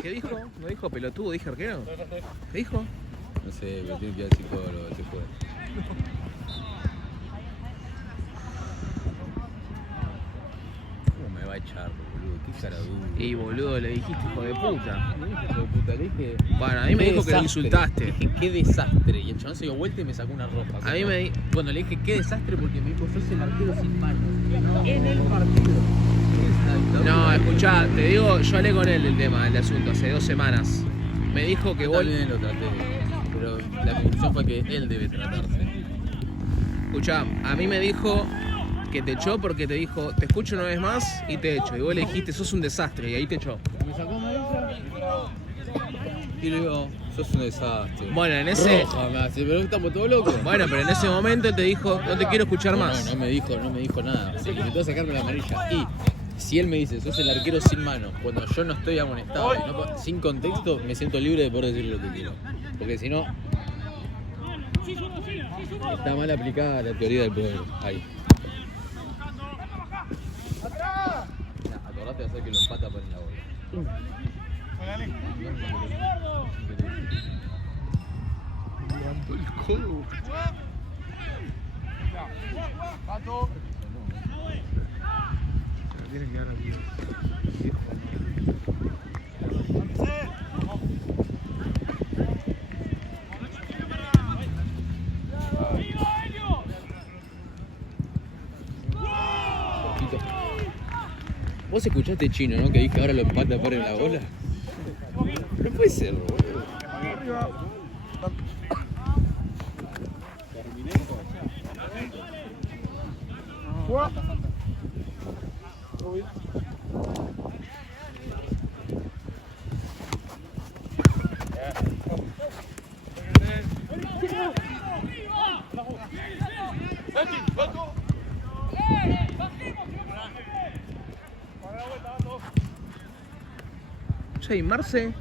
¿Qué dijo? ¿No dijo pelotudo? ¿Dije arquero? ¿Qué dijo? No sé, pero tiene que ir al psicólogo, se fue. ¿Cómo me va a echar, boludo? Qué cara dura. Y boludo, le dijiste hijo de puta. No dije, hijo de puta, le dije. Bueno, a mí me qué dijo que lo desastre. insultaste. Le dije, qué desastre. Y el chabón se dio vuelta y me sacó una roja. A mí me di... Bueno, le dije, qué desastre porque me dijo, sos el arquero sin manos. En el partido. No, escuchá, te digo, yo hablé con él del tema, del asunto, hace 2 semanas. Me dijo que vos... También lo traté. Pero la conclusión fue que él debe tratarse. Escuchá, a mí me dijo que te echó porque te dijo, te escucho una vez más y te echo. Y vos le dijiste, sos un desastre, y ahí te echó. Me sacó una roja. Y le digo, sos un desastre. Bueno, en ese... Roja me hace, pero estamos todos locos. Bueno, pero en ese momento te dijo, no te quiero escuchar más. No me dijo nada. Se intentó sacarme la amarilla. Y si él me dice, sos el arquero sin mano, cuando yo no estoy amonestado, y no, sin contexto, me siento libre de poder decir lo que quiero. Porque si no, está mal aplicada la teoría del poder. Ahí. Acordate de hacer que lo empata por la bola. El codo. Tiene que dar aquí. Vos escuchaste Chino, ¿no? Que dije ahora lo empata por la bola. No puede ser, boludo. Che, ¿y Marce?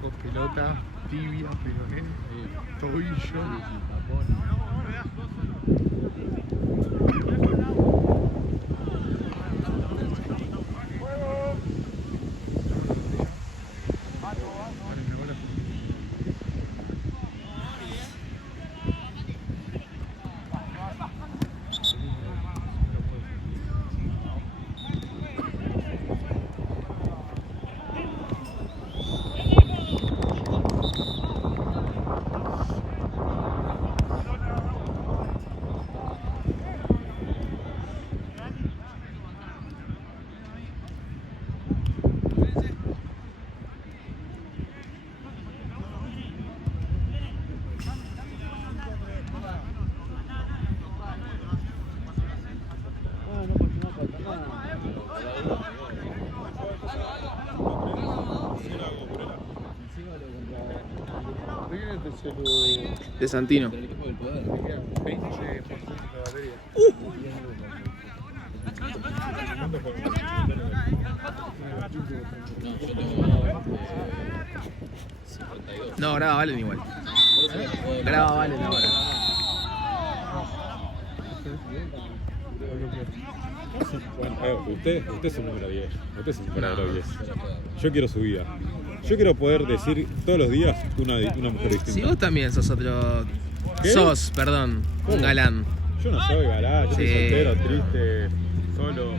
Con pelota tibia, pero tobillo. De Santino. El equipo del poder. 20% de batería. No, yo tengo 52. No, graba Valen igual. Por eso no puedo. Graba Valen ahora. Bueno, usted es un número 10. Usted es un número 10. Yo quiero su vida. Yo quiero poder decir todos los días una mujer distinta. Si vos también sos otro... ¿Qué? Sos, perdón, un galán. Yo no soy galán, yo soy Sí. soltero, triste, solo.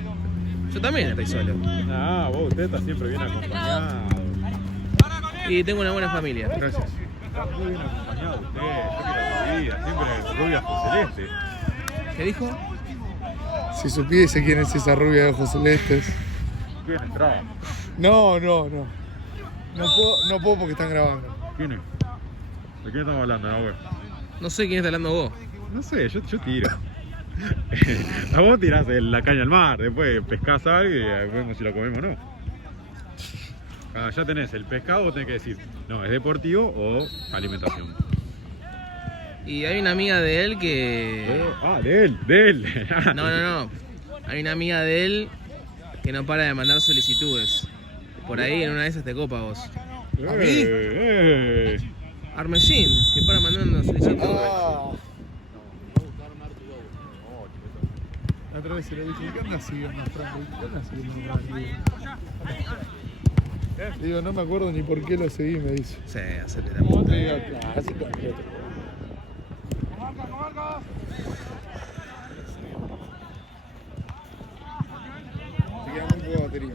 Yo también estoy solo. Ah, vos, usted está siempre bien acompañado. Y tengo una buena familia. Gracias. Está muy bien acompañado usted. Yo quiero su vida, siempre rubias con celeste. ¿Qué dijo? Si supiese quién es esa rubia de ojos celestes. ¿Quién entraba? No. No puedo porque están grabando. ¿Quién es? ¿De quién estamos hablando, Nahuel? No sé quién está hablando vos. No sé, yo tiro. A vos tirás la caña al mar, después pescás algo y vemos si lo comemos o no. Ah, ya tenés el pescado, vos tenés que decir, no, es deportivo o alimentación. Y hay una amiga de él que... Ah, de él. No. Hay una amiga de él que no para de mandar solicitudes. Por ahí en una de esas te copa vos. ¿A mí? Armellín, que para mandando solicitudes. Ah. La otra vez se lo dije, ¿qué andas siguiendo, Franco? ¿Qué andas siguiendo, Franco? Digo, no me acuerdo ni por qué lo seguí, me dice. Sí, hacete la puta. Digo, claro, así completo. Se queda muy poca batería.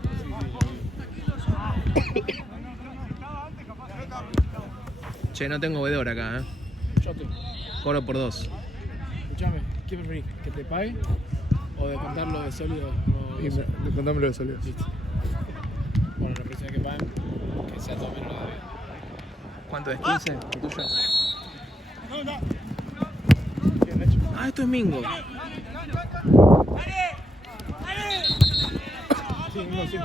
Che, no tengo vedor acá, Yo tengo. Cobro por 2. Escuchame, ¿qué preferís? ¿Que te pague? ¿O de contarlo de sólido? Y contámelo de salidas. Listo. Bueno, la próxima que paguen, que sea todo menos la de. ¿Cuánto es? ¿15? ¿El tuyo? Ah, esto es Mingo. Sí, no, sí.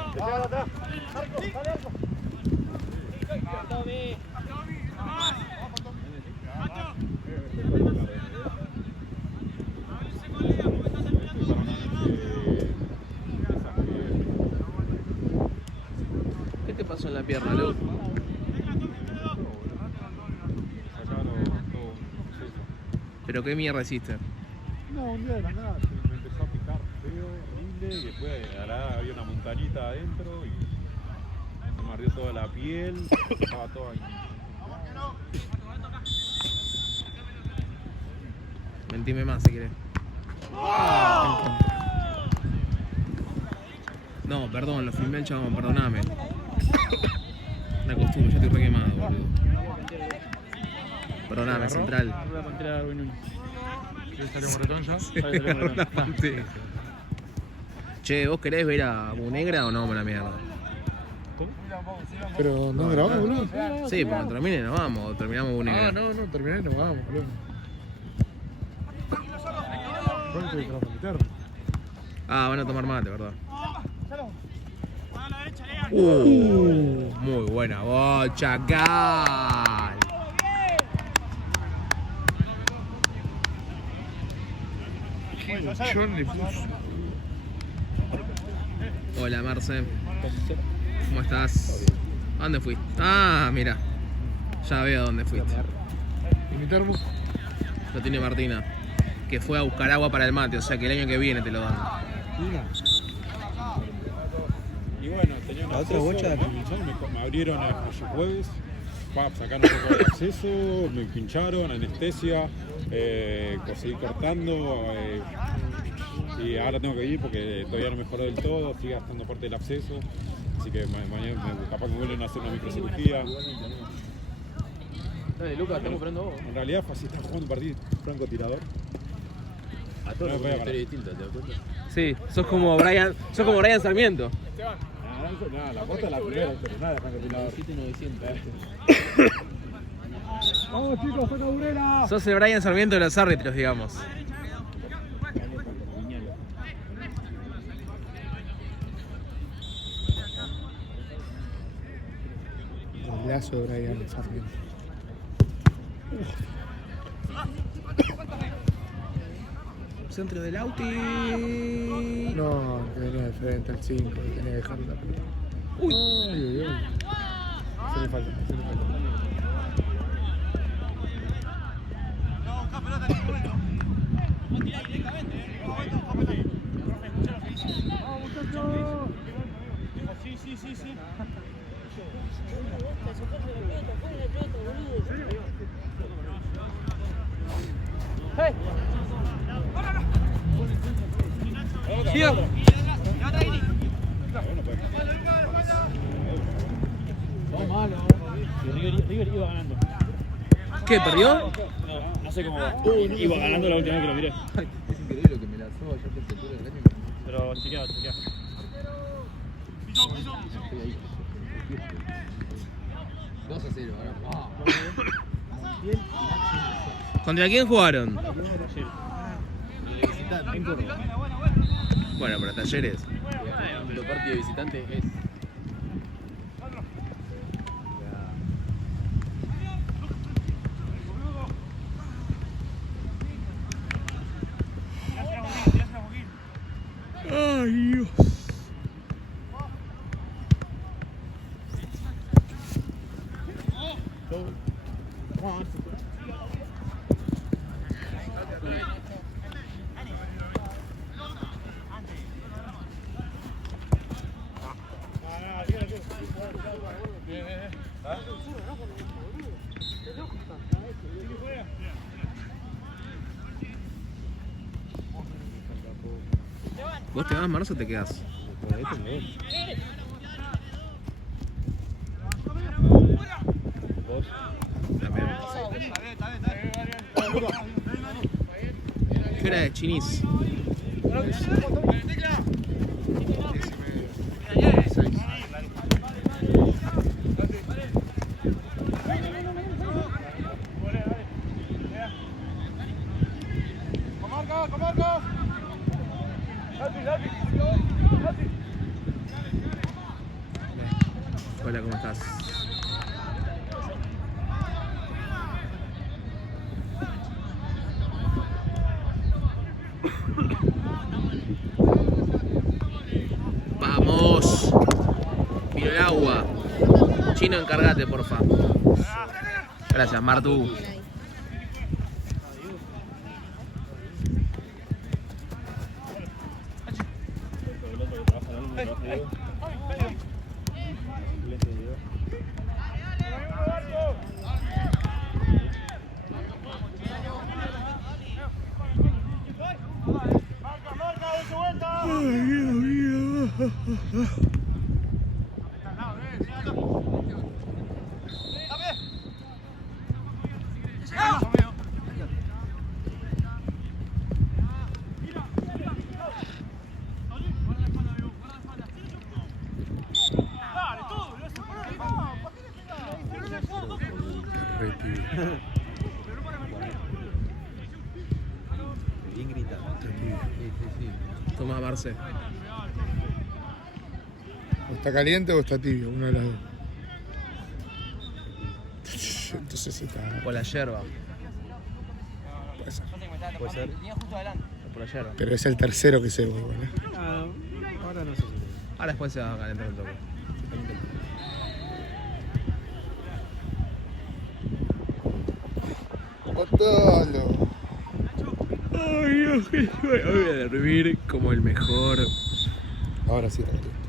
¿Qué te pasó en la pierna, Lu? ¿Pero qué mierda hiciste? No, un día de la nada me empezó a picar feo, horrible, y después de la nada había una montañita adentro y se me ardió toda la piel, estaba todo ahí. Mentime más si querés. No, perdón, lo filmé el chabón, perdoname. La costumbre, ya estoy re quemado, boludo. Perdoname, central. La pantera de Darwin Núñez. ¿Ya salió Moretón ya? Agarró la pantera. Che, ¿vos querés ver a Bunegra o no, la mierda? Pero no grabamos, boludo. Sí, cuando termine nos vamos, o terminamos Bunegra. Ah, no, terminé, nos vamos, boludo. ¿Cuánto te transmitir? Ah, van a tomar mate, ¿verdad? Muy buena bocha, Gal. John le puso. Hola, Marce. ¿Cómo estás? ¿A dónde fuiste? Ah, mira. Ya veo a dónde fuiste. ¿Y mi termo? Lo tiene Martina. Que fue a buscar agua para el mate, o sea que el año que viene te lo dan. Y bueno, tenía una otra bocha de me abrieron el jueves, sacaron un poco de acceso, me pincharon, anestesia, seguí cortando y ahora tengo que ir porque todavía no mejoró del todo, sigue gastando parte del absceso, así que mañana capaz me vuelven a hacer una microcirugía. Dale, Lucas, estamos esperando vos. En realidad fue así, estaba jugando un partido francotirador. A todos No, nos voy a una historia distinta, ¿te das cuenta? Sí, sos como Brian Sarmiento. Nada, la puerta es la primera, pero nada, francotirador. 900. Vamos chicos, saca Burela. Sos el Brian Sarmiento de los árbitros, digamos. Golazo de Brian Sarmiento. Centro del Auti. No, que venía de frente al 5, que tenía que dejar la pelota. Uy. Uy. Se le falta, se le falta. Vamos malo. River iba ganando. ¿Qué, perdió? No sé cómo va. Iba ganando la última vez que lo miré. Es increíble que me lanzó allá por el del año. Pero chequeado. Estoy ahí. 2-0 ahora. ¿Contra quién jugaron? En Córdoba. Bueno, para Talleres. El partido de visitante es. Ay, Dios. ¿Vos te vas, Marzo, o te quedás? ¿Vos? También. ¿Qué hora es, Chinis? Hola, ¿cómo estás? ¡Vamos! Vino el agua. Chino, encárgate, porfa. Gracias, Martu. Bien gritado. Toma, Marce. O está caliente o está tibio, uno de las dos. Entonces está. O la yerba. Puede ser. Puede ser. O por la yerba. Pero es el tercero que se vuelve, ¿no? Ahora no sé si. Ahora después se va a calentar un toque. Botalo. Ay, Dios, que voy a dormir como el mejor. Ahora sí, está caliente.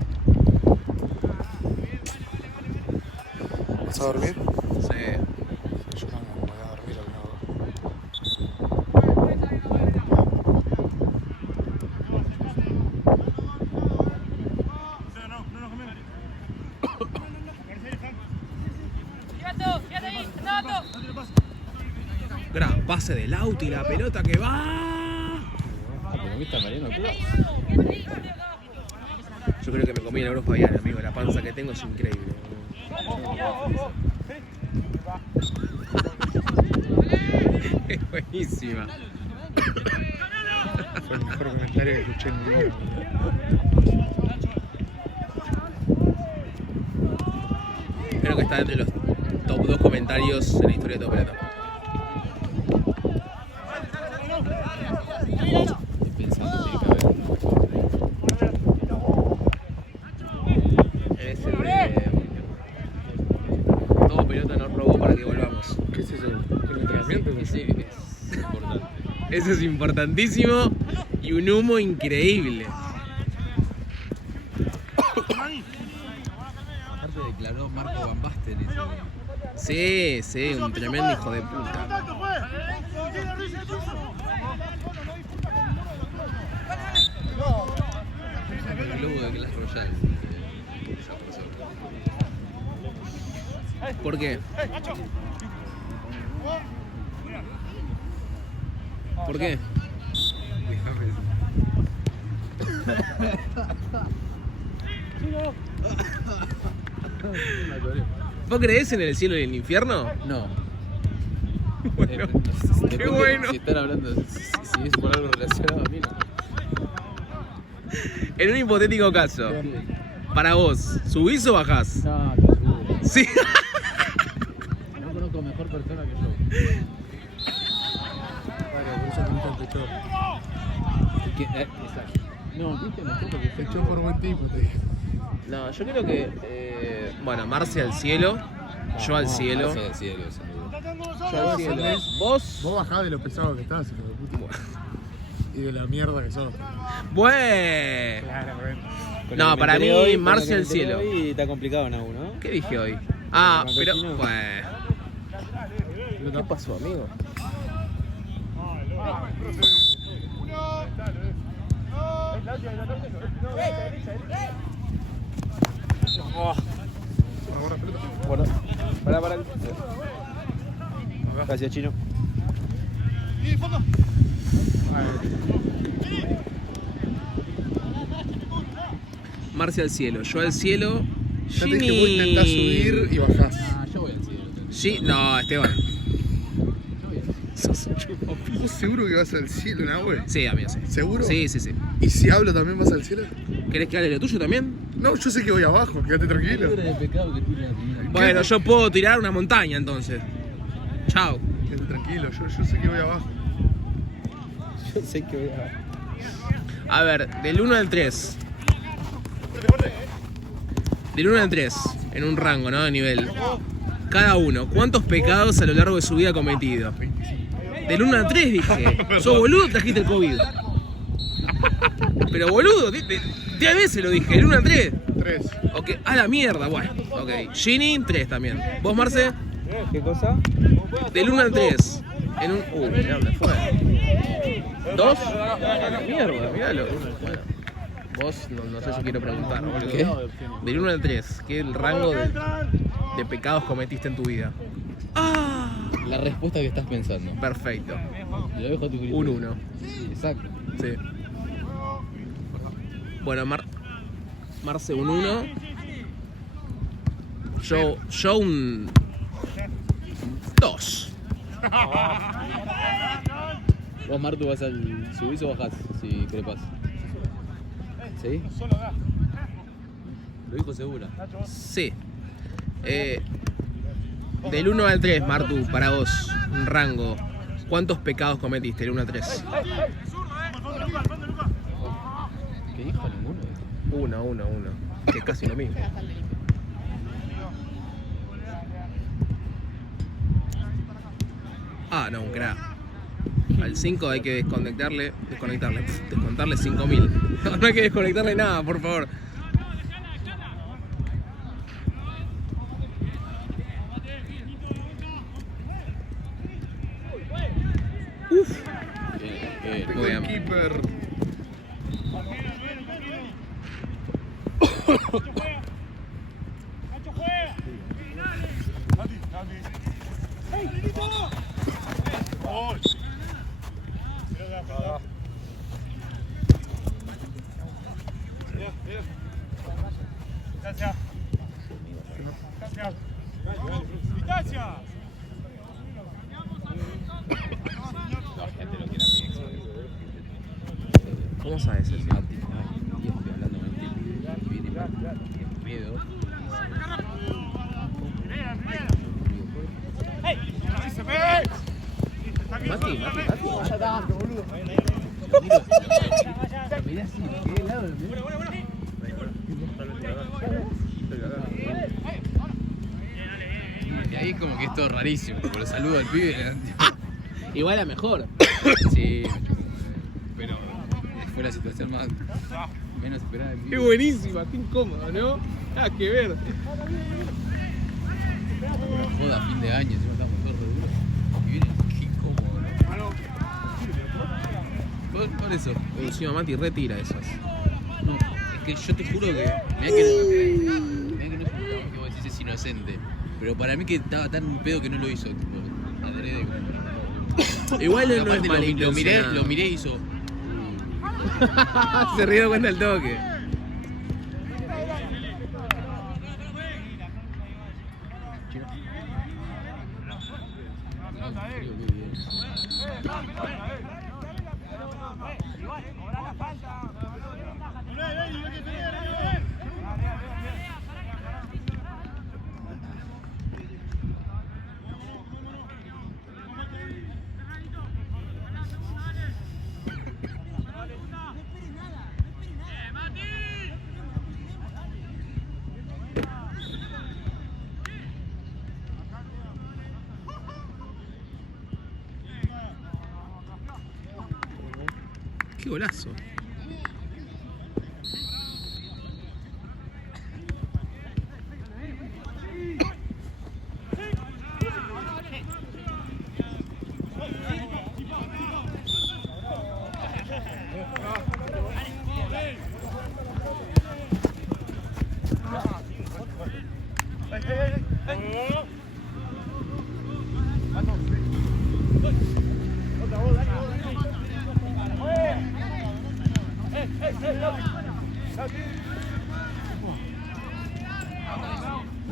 ¿Vas a dormir? Sí. Yo no voy a dormir al lado. Gran pase del auto y la pelota que va. ¿Pero viste a Mariano Cruz? Yo creo que me comí el Euro Fabián, amigo. La panza que tengo es increíble. Es buenísima. Fue el mejor comentario que escuché en mi vida. Creo que está entre los top 2 comentarios en la historia de Top Pelota. Estoy pensando, tiene que haber. Es el de... Todo Pelota nos robó para que volvamos. ¿Qué es eso? ¿Un entrenamiento? Ese es importante. Eso es importantísimo y un humo increíble. Aparte declaró Marco Van Basten ese. Sí, sí, un tremendo hijo de puta. El globo de Clash Royale. Esa persona. ¿Por qué? ¿Por qué? ¿Vos creés en el cielo y el infierno? No. Bueno, Después qué bueno. Si están hablando, si es por algo relacionado a mí, no. En un hipotético caso, para vos, ¿subís o bajás? No, te juro. Sí. No conozco mejor persona que yo. Vale, por eso me gusta el pechón. Exacto. No, viste mejor porque Pechón por buen tipo, te dije. No, yo creo que, bueno, Marce al cielo, yo al cielo. Sí, al cielo, sin duda. Yo al cielo. ¿Vos? Vos bajás de lo pesado que estás, hijo de puta. Y de la mierda que sos. Bueno. Claramente. Con No, lo que me para enteré mí, hoy, con Marcia lo que me del enteré Cielo. hoy, está complicado Nau, ¿no? ¿Qué dije hoy? Ah, Con pero. Chino. Bueno. ¿Qué pasó, amigo? Bueno, para. Gracias, Chino. Marcia al cielo, yo al cielo. Ya te dije, vos intentás subir y bajás. Yo voy al cielo. Sí, no, Esteban. Sos un chupapi. ¿Vos seguro que vas al cielo, Nahue? Sí, amigo, sí. ¿Seguro? Sí. ¿Y si hablo también vas al cielo? ¿Querés que hable lo tuyo también? No, yo sé que voy abajo, quédate tranquilo. de pecado que tiene la primera. Bueno, yo puedo tirar una montaña entonces. Chao. Quédate tranquilo, yo sé que voy abajo. Yo sé que voy a... A ver, del 1 al 3. Del 1 al 3, en un rango, ¿no? De nivel. Cada uno, ¿cuántos pecados a lo largo de su vida ha cometido? Del 1 al 3 dije. ¿Sos boludo? Trajiste el COVID. Pero boludo, 10 veces lo dije, del 1 al 3. 3. Ok, a la mierda, bueno. Ok, Ginny, 3 también. ¿Vos, Marce? ¿Qué cosa? Del 1 al 3. En un. Mirá dónde fue. 2. Mierda, miralo. Bueno, vos no sé si quiero preguntar, boludo. ¿Qué? Del 1 al 3, ¿qué es el rango de pecados cometiste en tu vida? ¡Ah! La respuesta que estás pensando. Perfecto. Lo dejo a tu criterio. Un 1. Exacto. Sí. Bueno, Marce un 1. Yo un 2. ¿Vos, Martu, vas al subís o bajás si crepas? ¿Sí? Lo dijo segura. Sí. Del 1 al 3, Martu, para vos, un rango. ¿Cuántos pecados cometiste del 1 al 3? ¿Qué dijo ninguno? 1. Que es casi lo mismo. Ah, no, un crack. Al 5 hay que descontarle 5.000. No hay que desconectarle nada, por favor. Uf. Bien. Muy bien. Keeper. ¿Cómo sabes eso? Mati, y estoy hablando con el tipo. Viene en pedo. Mati. Mirá así, ¿qué lado? Y ahí como que es todo rarísimo, porque lo saludo al pibe. Igual a mejor. Sí, pero fue la situación más menos esperada de mi Qué vida. buenísima, qué incómodo, ¿no? Nada que ver. Joda, fin de año, encima estamos todos re duros. Y viene, qué incómodo, ¿no? Por eso. Encima Mati retira esas. No, es que yo te juro que. Mirá que no es un que vos decís es inocente. Pero para mí que estaba tan pedo que no lo hizo. Tipo, adrede. Igual él no Capaz es lo malintencionado. miré y hizo. Se ríe cuenta el toque. Qué golazo.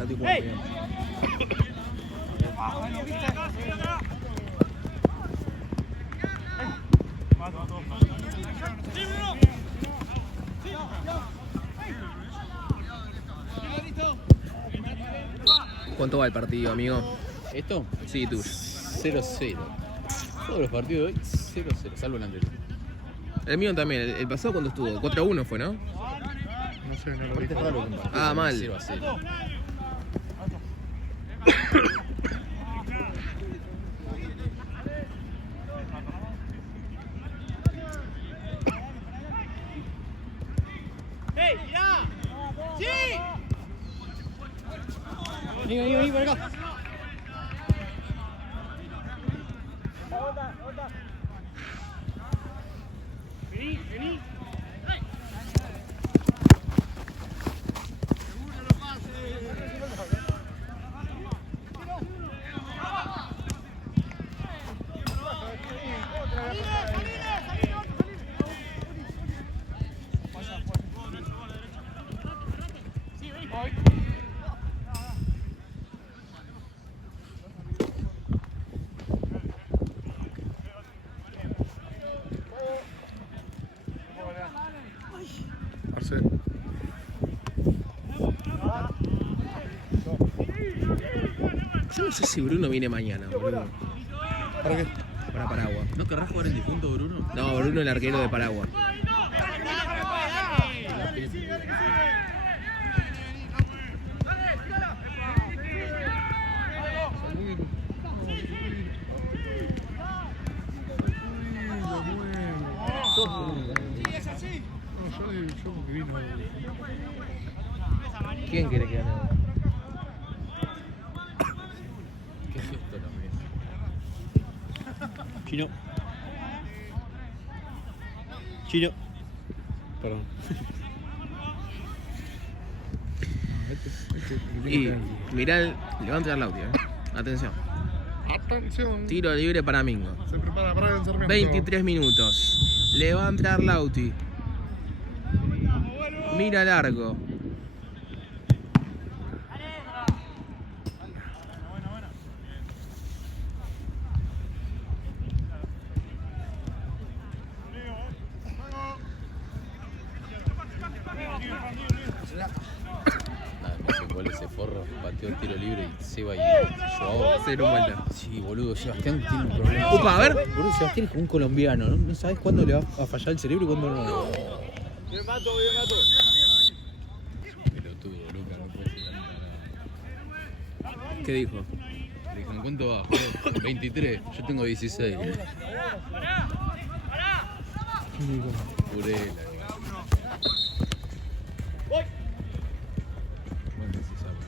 Lauti jugó bien. ¿Cuánto va el partido, amigo? ¿Esto? Sí, tú. 0-0. Todos los partidos de hoy 0-0, salvo el anterior. El mío también. El pasado, ¿cuándo estuvo? 4-1 fue, ¿no? No sé, no lo vi. Aparte es raro que un partido Ah, mal. 0-0. Vení por acá. Marce. Yo no sé si Bruno viene mañana, boludo. ¿Para qué? Para Paraguay. ¿No querrás jugar en difunto, Bruno? No, Bruno el arquero de Paraguay. Yo porque vino. ¿Quién quiere que gane? Qué gesto también. Chino. Chino. Perdón. Y mirá, le va a entrar Lauti, Atención. Atención. Tiro libre para Mingo. Se prepara para el Sarmiento. 23 minutos. Le va a entrar Lauti. Mira largo. Nada, no sé cuál es ese forro. Pateó el tiro libre y Seba y Joao. Cero vuelta. Sí, boludo, Sebastián tiene un problema. Upa, a ver. Boludo, Sebastián es como un colombiano, ¿no? ¿Sabes cuándo le va a fallar el cerebro y cuándo no? Bien, mato. Pelotudo, Luca, no puede ser nada. ¿Qué dijo? Le dijo, ¿en cuánto va? Joder, 23, yo tengo 16. Purela. Bueno, se sabe.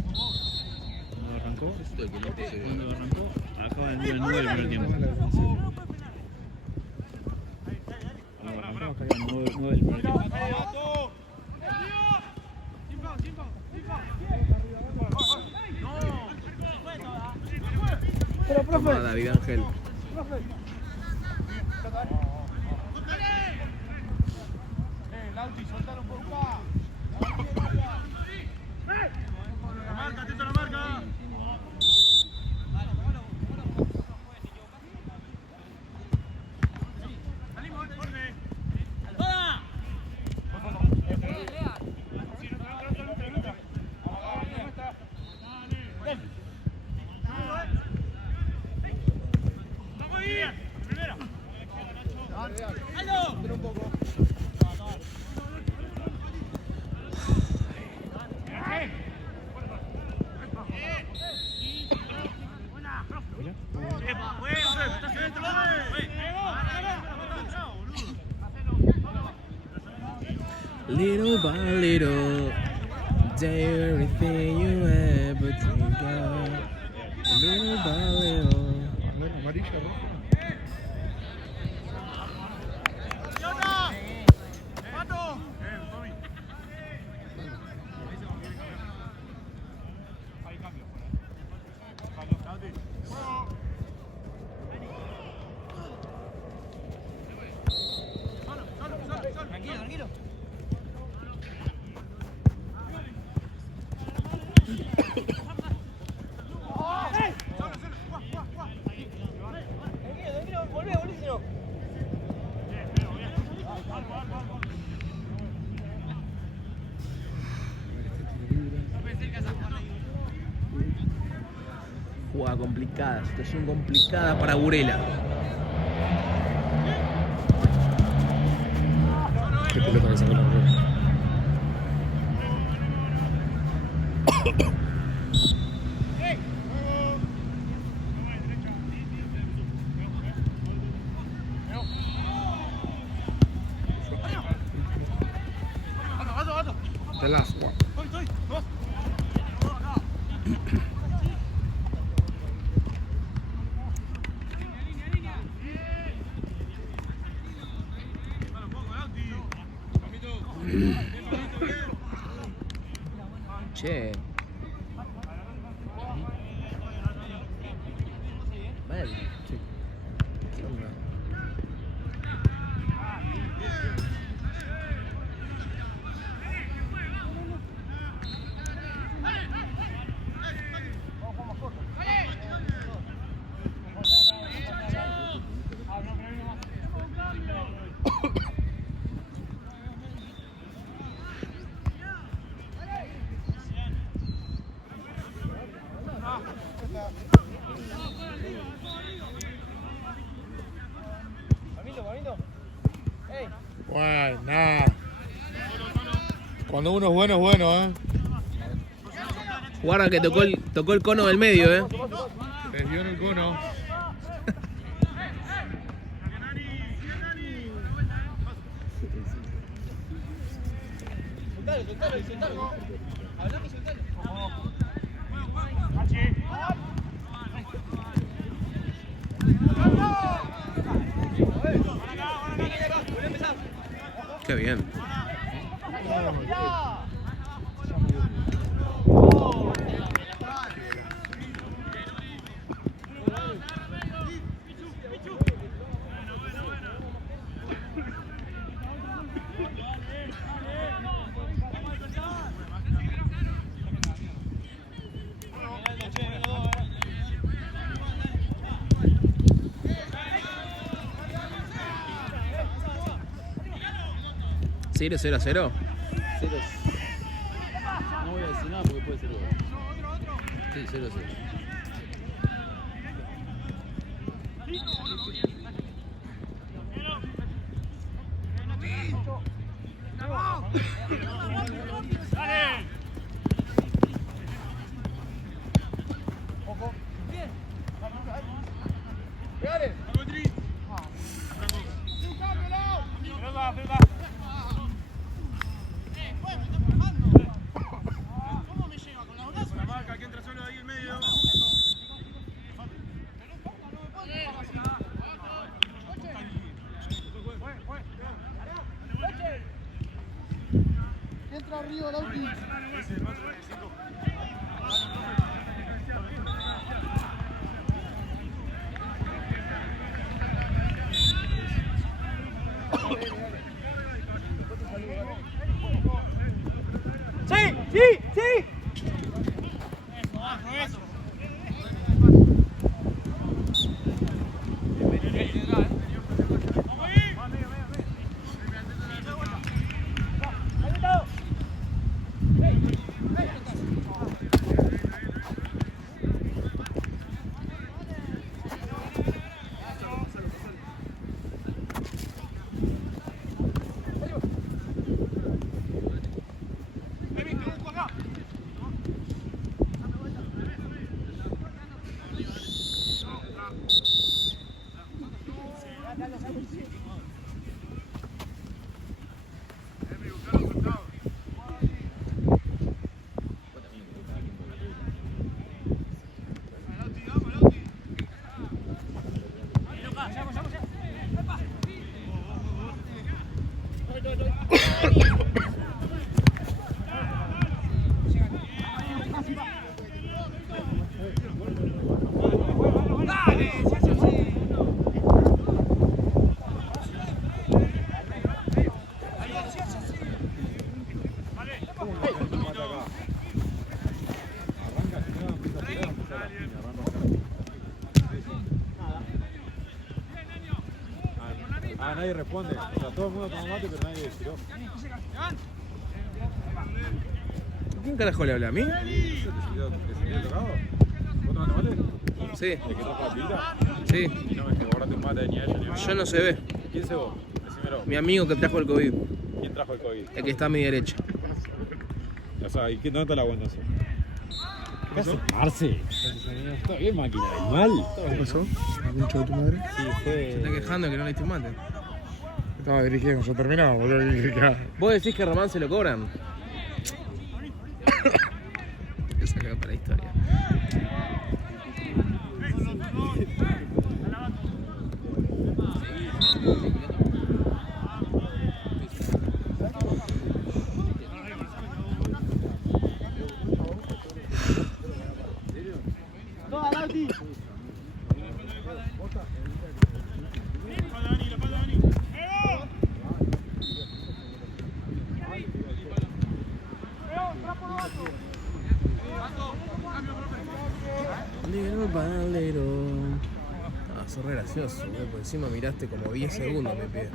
Cuando arrancó, Esto de que no te- cuando arrancó, acaba el 9 del primer tiempo. Cuando arrancó, acaba el 9 del primer tiempo. Toma, David Ángel. Lauti, soltaron por acá. Marca, atento a la marca. Little by little, day everything you ever dreamed of. Little by little. Amarilla, roja. Jugada complicada, situación complicada para Burela. Qué pelota que sacó la Burela. The last one. Che. Vale. ¿Qué onda? Bueno, nada. Cuando uno es bueno, Guarda que tocó el cono del medio, Desvió en el cono. Qué bien. ¿Sigue 0-0? No voy a decir nada porque puede ser gol. Sí, 0-0. Nadie responde. O sea, todo el mundo toma mate, pero nadie tiró. ¿Quién carajo le habla a mí? ¿Te siguió tocado? ¿Vos tomaste mate? Sí, ¿El que trajo la pilda? sí. Y no me que borraste un mate ni a ella ni a mí. Yo no se ve. ¿Quién se vos? Decímelo. Mi amigo que trajo el COVID, ¿Quién trajo el COVID? el que está a mi derecha. O sea, ¿y dónde está la buena eso? ¿Qué hace? Arce. Está bien, máquina. Mal. ¿Qué pasó? ¿La concha de tu madre? Se está quejando que no le diste un mate. Estaba dirigiendo, ya terminaba, boludo. ¿Qué querés que haga? ¿Vos decís que a Román se lo cobran? Esa queda para la historia. Little by little. Ah, sos re gracioso, boludo, por encima miraste como 10 segundos, me pide.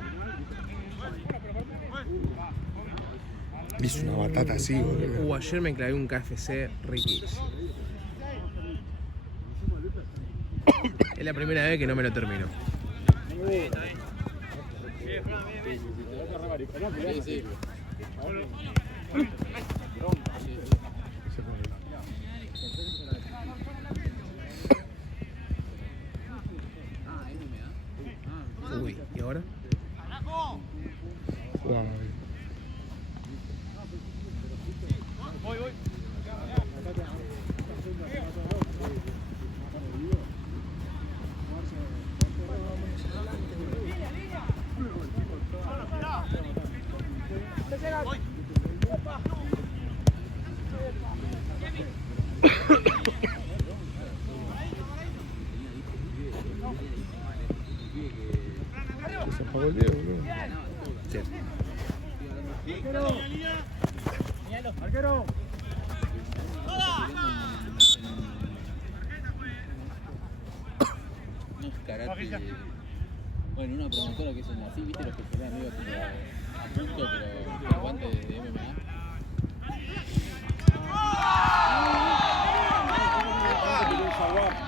Hizo una batata así, boludo. Ayer me clavé un KFC riquísimo. Es la primera vez que no me lo termino. Sí, sí. Uy, ¿y ahora? Jugamos. Se apagó el video, boludo. Sí. No es karate. Bueno, una promotora que es así, ¿viste los que pelean medio como a punto, pero el guante de MMA?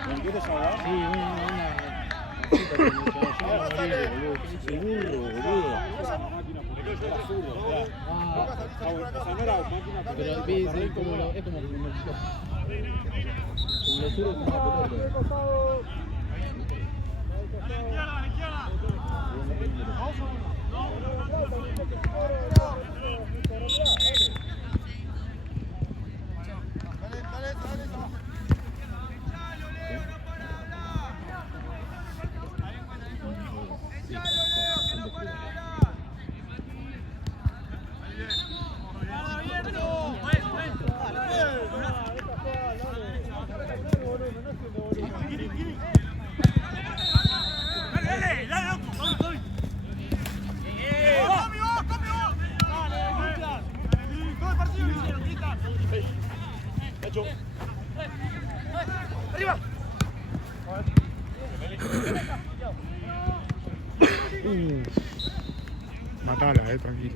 ¿Me quieres salvar? Sí, una. El burro, boludo. Pero es como lo. Es como lo subo como una pelota. Matala, tranquilo.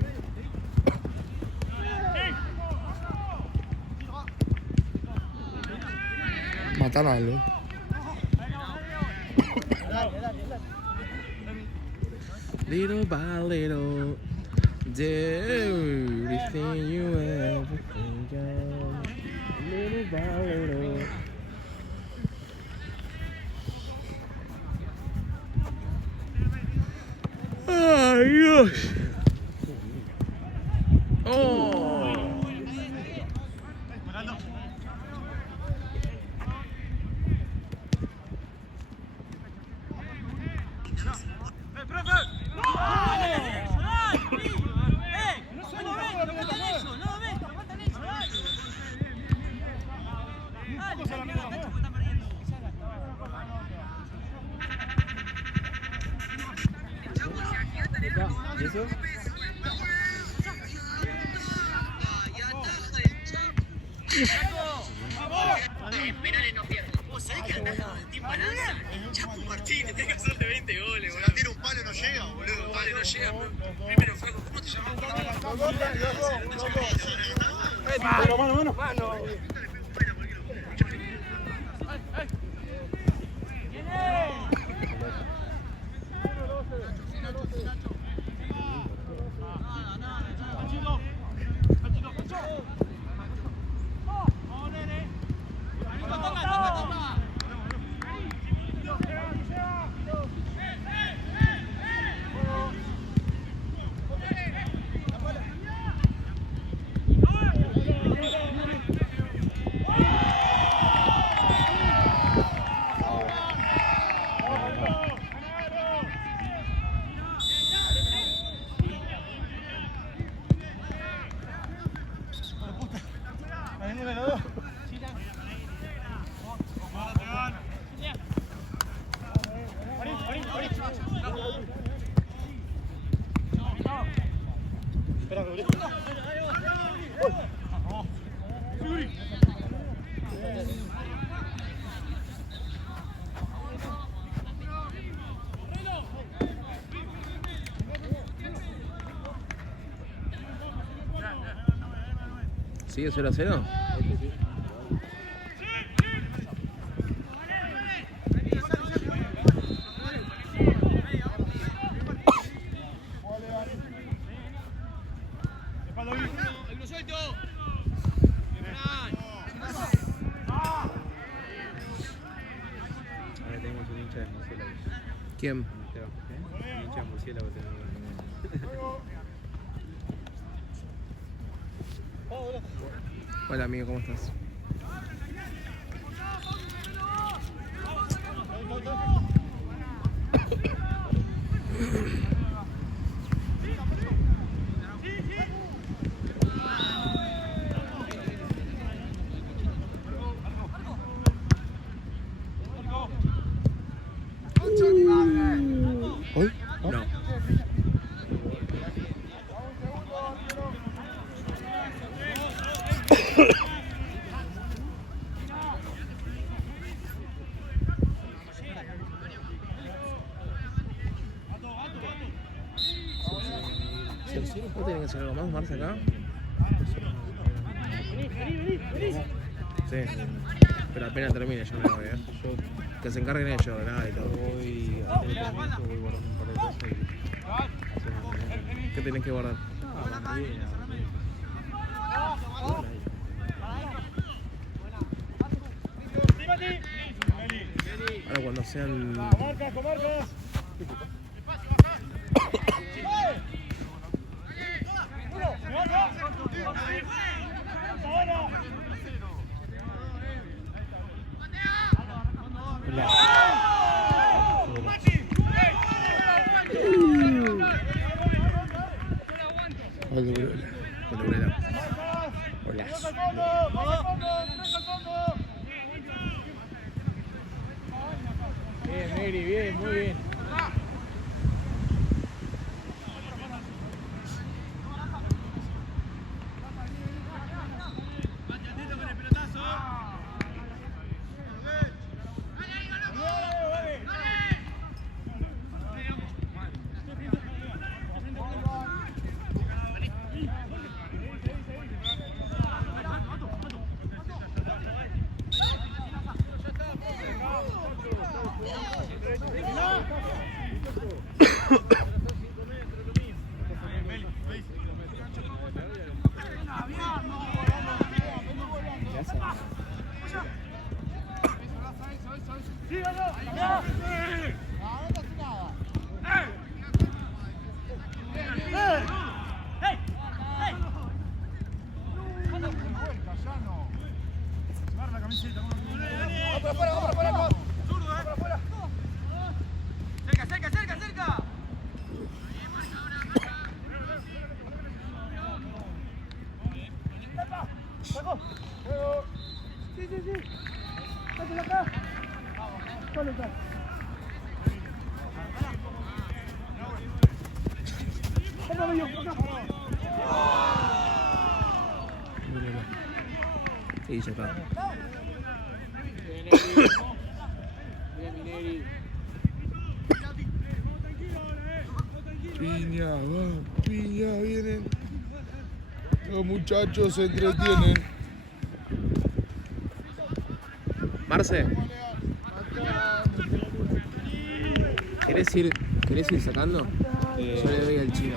Matala, boludo. Little by little, do everything you ever think of. Little by little. ¡Ay, Dios! ¡Oh! ¿Y eso? Penales no pierden. ¿Vos sabés que andás con el Team Balanza? Chapu Martínez, tenés que hacerle 20 goles, boludo. Tira un palo no llega, boludo. Un palo no llega. Primero, Flaco, ¿cómo te llamas? Mano. ¿Sigue 0-0? Ahora tenemos un hincha de murciélago. ¿Quién? Un hincha de murciélago tenemos. Hola amigo, ¿cómo estás? ¿Hoy? No. ¿No tienen que hacer algo más, Marce, acá? Sí. Pero apenas termine, yo me voy, Que se encarguen ellos, nada y todo. Voy a hacer el permiso, voy guardando un par de cosas y ¿Qué tenés que guardar? Ahora cuando sean... Bien, Negri, bien, muy bien. Sí, ya está. Bien, Mineri. Piña, va, piña, vienen. Los muchachos se entretienen. Marce. ¿Querés ir sacando? Yo le doy al chino.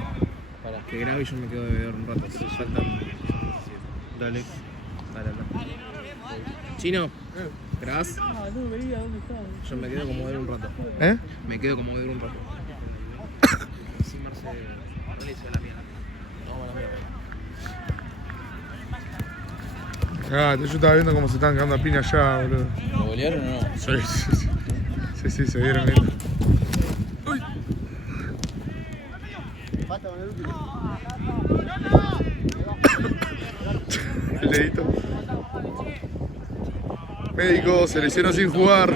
Para. Que grabe y yo me quedo de beber un rato. Faltan. Dale. Dale, anda. Chino, ¿grabás? Ah, no veía dónde estaba. Yo me quedo como de un rato. ¿Eh? Me quedo como de un rato. Sí, Marce. No le hizo la mierda. No, a la mierda. Cagate, yo estaba viendo cómo se están cagando a piña allá, boludo. ¿Lo golearon o no? Sí, se vieron bien. El dedito. Médico, se lesionó sin jugar.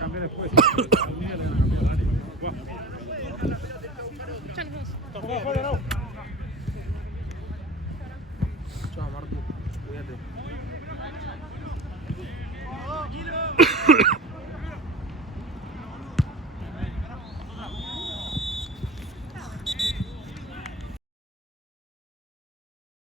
Cambiar después. Chao, Martu. Cuídate.